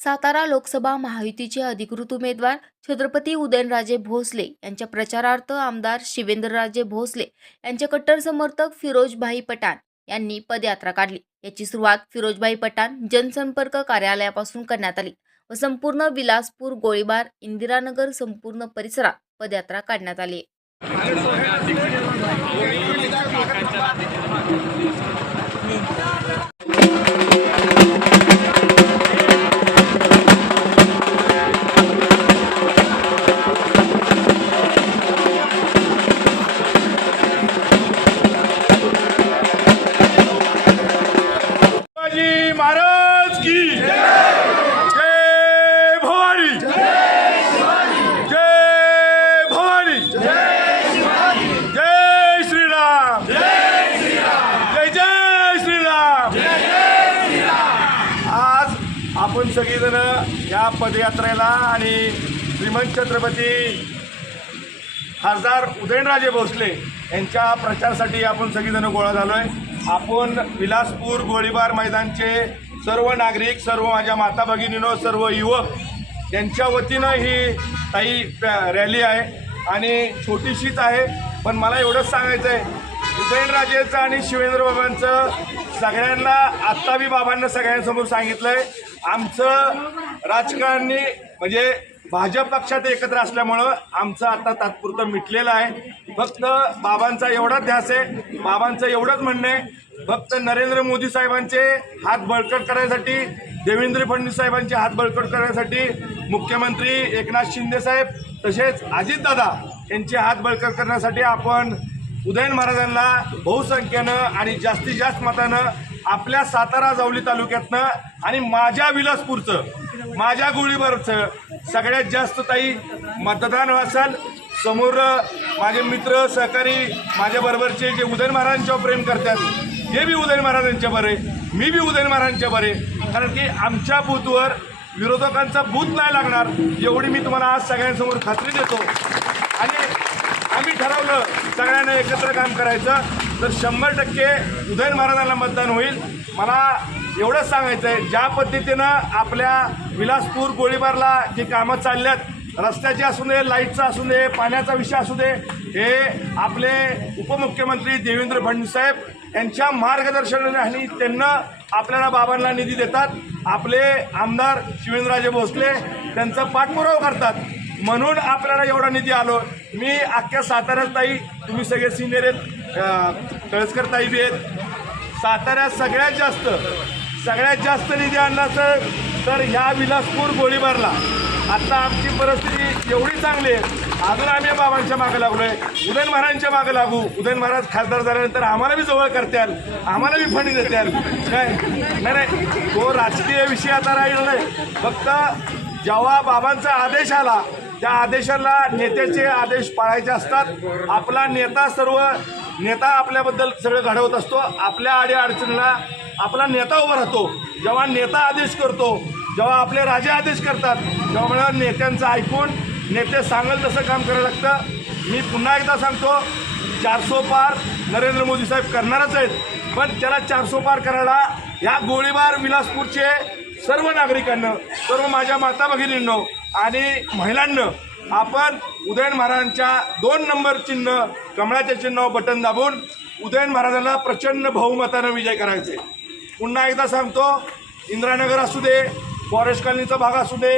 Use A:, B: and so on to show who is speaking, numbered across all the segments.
A: सातारा लोकसभा महायुतीचे अधिकृत उमेदवार छत्रपती उदयनराजे भोसले यांच्या प्रचारार्थ आमदार शिवेंद्रराजे भोसले यांचे कट्टर समर्थक फिरोजभाई पठाण यांनी पदयात्रा काढली. याची सुरुवात फिरोजभाई पठाण जनसंपर्क कार्यालयापासून करण्यात आली व संपूर्ण विलासपूर गोळीबार इंदिरानगर संपूर्ण परिसरात पदयात्रा काढण्यात आली
B: या पदयात्रेला आणि श्रीमंत छत्रपती खासदार उदयनराजे भोसले यांच्या प्रचारासाठी आपण सगळीजणं गोळा झालो आहे आपण विलासपूर गोळीबार मैदानचे सर्व नागरिक सर्व माझ्या माता भगिनीनो सर्व युवक यांच्या वतीनं ही काही रॅली आहे आणि छोटीशीच आहे पण मला एवढंच सांगायचं आहे उदयनराजेचं आणि शिवेंद्र बाबांचं सगळ्यांना आत्ता बी बाबांना सगळ्यांसमोर सांगितलं आहे आमचं राजकारणी म्हणजे भाजप पक्षात एकत्र असल्यामुळं आमचं आता तात्पुरतं मिटलेलं आहे. फक्त बाबांचा एवढा ध्यास आहे. बाबांचं एवढंच म्हणणं आहे. फक्त नरेंद्र मोदी साहेबांचे हात बळकट करण्यासाठी देवेंद्र फडणवीस साहेबांचे हात बळकट करण्यासाठी मुख्यमंत्री एकनाथ शिंदे साहेब तसेच अजितदादा यांचे हात बळकट करण्यासाठी आपण उदयन महाराजांना बहुसंख्येनं आणि जास्तीत जास्त मतानं आपल्या सातारा जावली तालुक्यातनं आणि माझ्या विलासपूरचं माझ्या गोळीबारचं सगळ्यात जास्त ताई मतदान असाल समोर माझे मित्र सहकारी माझ्या बरोबरचे जे उदयन महाराजांच्यावर प्रेम करतात हे बी उदयन महाराजांच्या बरे मी बी उदयन महाराजांच्या बरे. कारण की आमच्या बूथवर विरोधकांचा बूथ नाही लागणार एवढी मी तुम्हाला आज सगळ्यांसमोर खात्री देतो. आणि आम्ही ठरवलं सगळ्यांना एकत्र काम करायचं. तर शंभर टक्के उदयन महाराजांना मतदान होईल. मला एवढंच सांगायचं आहे ज्या पद्धतीनं आपल्या विलासपूर गोळीबारला जी कामं चालल्यात रस्त्याचे असू दे लाईटचा असू दे पाण्याचा विषय असू दे हे आपले उपमुख्यमंत्री देवेंद्र फडणवीस साहेब यांच्या मार्गदर्शनाने त्यांना आपल्याला बाबांना निधी देतात. आपले आमदार शिवेंद्रराजे भोसले त्यांचा पाठपुरावा करतात. म्हणून आपल्याला एवढा निधी आलो मी अख्ख्या साताऱ्यात ताई तुम्ही सगळे सिनियर आहेत. कळसकर ताई बी आहेत. साताऱ्यात सगळ्यात जास्त सगळ्यात जास्त निधी आणला तर तर ह्या विलासपूर गोळीबारला. आत्ता आमची परिस्थिती एवढी चांगली आहे. अजून आम्ही बाबांच्या मागे लागलोय. उदयन महाराजांच्या मागे लागू. उदयन महाराज खासदार झाल्यानंतर आम्हाला बी जवळ करत्याल. आम्हाला बी फंड देत्याल. काय? नाही नाही. तो राजकीय विषय आता राहिला नाही. फक्त जेव्हा बाबांचा आदेश आला त्या आदेशाला नेत्याचे आदेश पाळायचे असतात आपला नेता सर्व नेता आपल्याबद्दल सगळं घडवत असतो. आपल्या आडी अडचणीला आपला नेता उभा राहतो. जेव्हा नेता आदेश करतो जेव्हा आपले राजे आदेश करतात तेव्हा नेत्यांचं ऐकून नेते सांगेल तसं काम करायला लागतं. मी पुन्हा एकदा सांगतो चारसो पार नरेंद्र मोदी साहेब करणारच आहेत. पण त्याला चारसो पार करायला या गोळीबार विलासपूरचे सर्व नागरिकांना सर्व माझ्या माता भगिनींनो आणि महिलांना आपण उदयन महाराजांच्या दोन नंबर चिन्ह कमळाच्या चिन्हावर बटन दाबून उदयन महाराजांना प्रचंड बहुमतानं विजय करायचे. पुन्हा एकदा सांगतो इंदिरानगर असू दे फॉरेस्ट कॉलनीचा भाग असू दे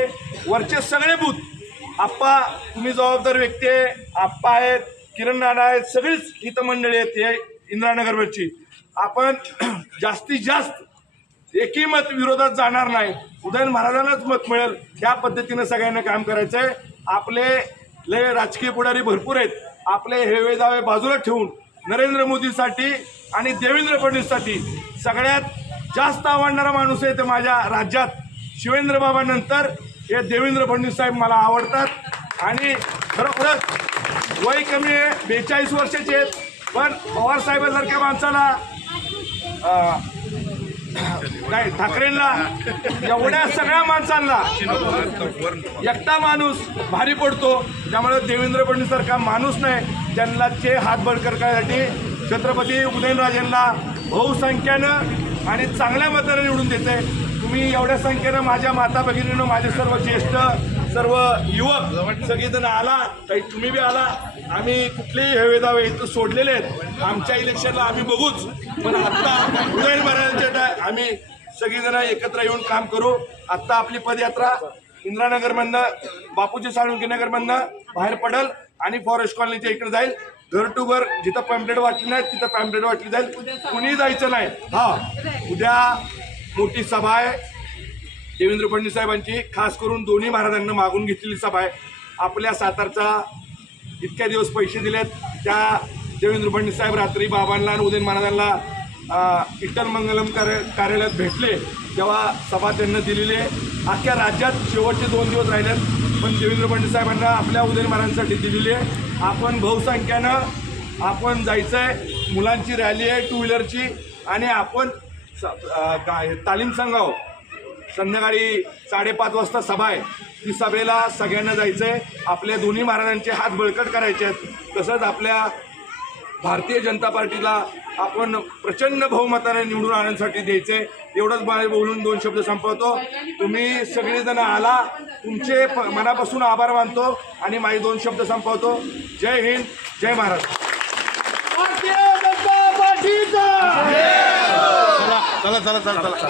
B: वरचे सगळे बूथ आप्पा तुम्ही जबाबदार व्यक्ती आहे आप्पा आहेत किरण राणा आहेत सगळीच हितमंडळी आहेत हे इंदिरानगरवरची. आपण जास्तीत जास्त एकही मत विरोधात जाणार नाही. उदयन महाराजांनाच मत मिळेल. या पद्धतीनं सगळ्यांना काम करायचं आहे आपले लय राजकीय पुढारी भरपूर आहेत. आपले हेवे दावे बाजूला ठेवून नरेंद्र मोदीसाठी आणि देवेंद्र फडणवीससाठी सगळ्यात जास्त आवडणारा माणूस आहे ते माझ्या राज्यात शिवेंद्र बाबांनंतर हे देवेंद्र फडणवीस साहेब मला आवडतात. आणि खरोखरच वय कमी आहे बेचाळीस वर्षाचे आहेत. पण पवारसाहेबांसारख्या माणसाला काय ठाकरेंना? एवढ्या सगळ्या माणसांना एकटा माणूस भारी पडतो. त्यामुळे देवेंद्र फडणवीस सारखा माणूस नाही. त्यांना ते हात बळकर करण्यासाठी छत्रपती उदयनराजेंना बहुसंख्यानं आणि चांगल्या मताने निवडून देते तुम्ही एवढ्या संख्येनं माझ्या माता भगिनीनं माझे सर्व ज्येष्ठ सर्व युवक सगळेजण आला काही तुम्ही बी आला. आम्ही कुठलेही हवे दावे इथं सोडलेले आहेत. आमच्या इलेक्शनला आम्ही बघूच. पण आत्ता उदयन महाराजांच्या आम्ही सगळेजण एकत्र येऊन काम करू. आत्ता आपली पदयात्रा इंदिरानगरमधनं बापूजी साळुंकी नगरमधनं बाहेर पडल आणि फॉरेस्ट कॉलनीच्या इकडे जाईल. घर टू घर जिथं पॅम्पलेट वाटली नाही तिथं पॅम्पलेट वाटली जाईल. कुणी जायचं नाही. हा. उद्या मोठी सभा आहे. देवेंद्र फडणवीस साहेबांची खास करून दोन्ही महाराजांना मागून घेतलेली सभा आहे. आपल्या सातारचा इतक्या दिवस पैसे दिलेत त्या देवेंद्र फडणवीस साहेब रात्री बाबांना आणि उदयन महाराजांना अं, मंगलम कार्य कार्यालयात भेटले तेव्हा सभा त्यांना दिलेली आहे. अख्ख्या राज्यात शेवटचे दोन दिवस राहिलेत पण देवेंद्र फडणवीस साहेबांना आपल्या उदयन महाराजांसाठी दिलेली आहे. आपण बहुसंख्यानं आपण जायचं आहे मुलांची रॅली आहे टू व्हीलरची आणि आपण स- अं, तालीम सांगावं संध्याकाळी साडेपाच वाजता सभा आहे. ती सभेला सगळ्यांना जायचं आहे आपल्या दोन्ही महाराजांचे हात बळकट करायचे आहेत. तसंच आपल्या भारतीय जनता पार्टीला आपण प्रचंड बहुमताने निवडून आणण्यासाठी द्यायचे एवढंच मला बोलून दोन शब्द संपवतो. तुम्ही सगळेजण आला. तुमचे प- मनापासून आभार मानतो आणि माझे दोन शब्द संपवतो. जय हिंद. जय महाराष्ट्र
C: भारतीय जनता पार्टीचा
B: चला चला चला चला.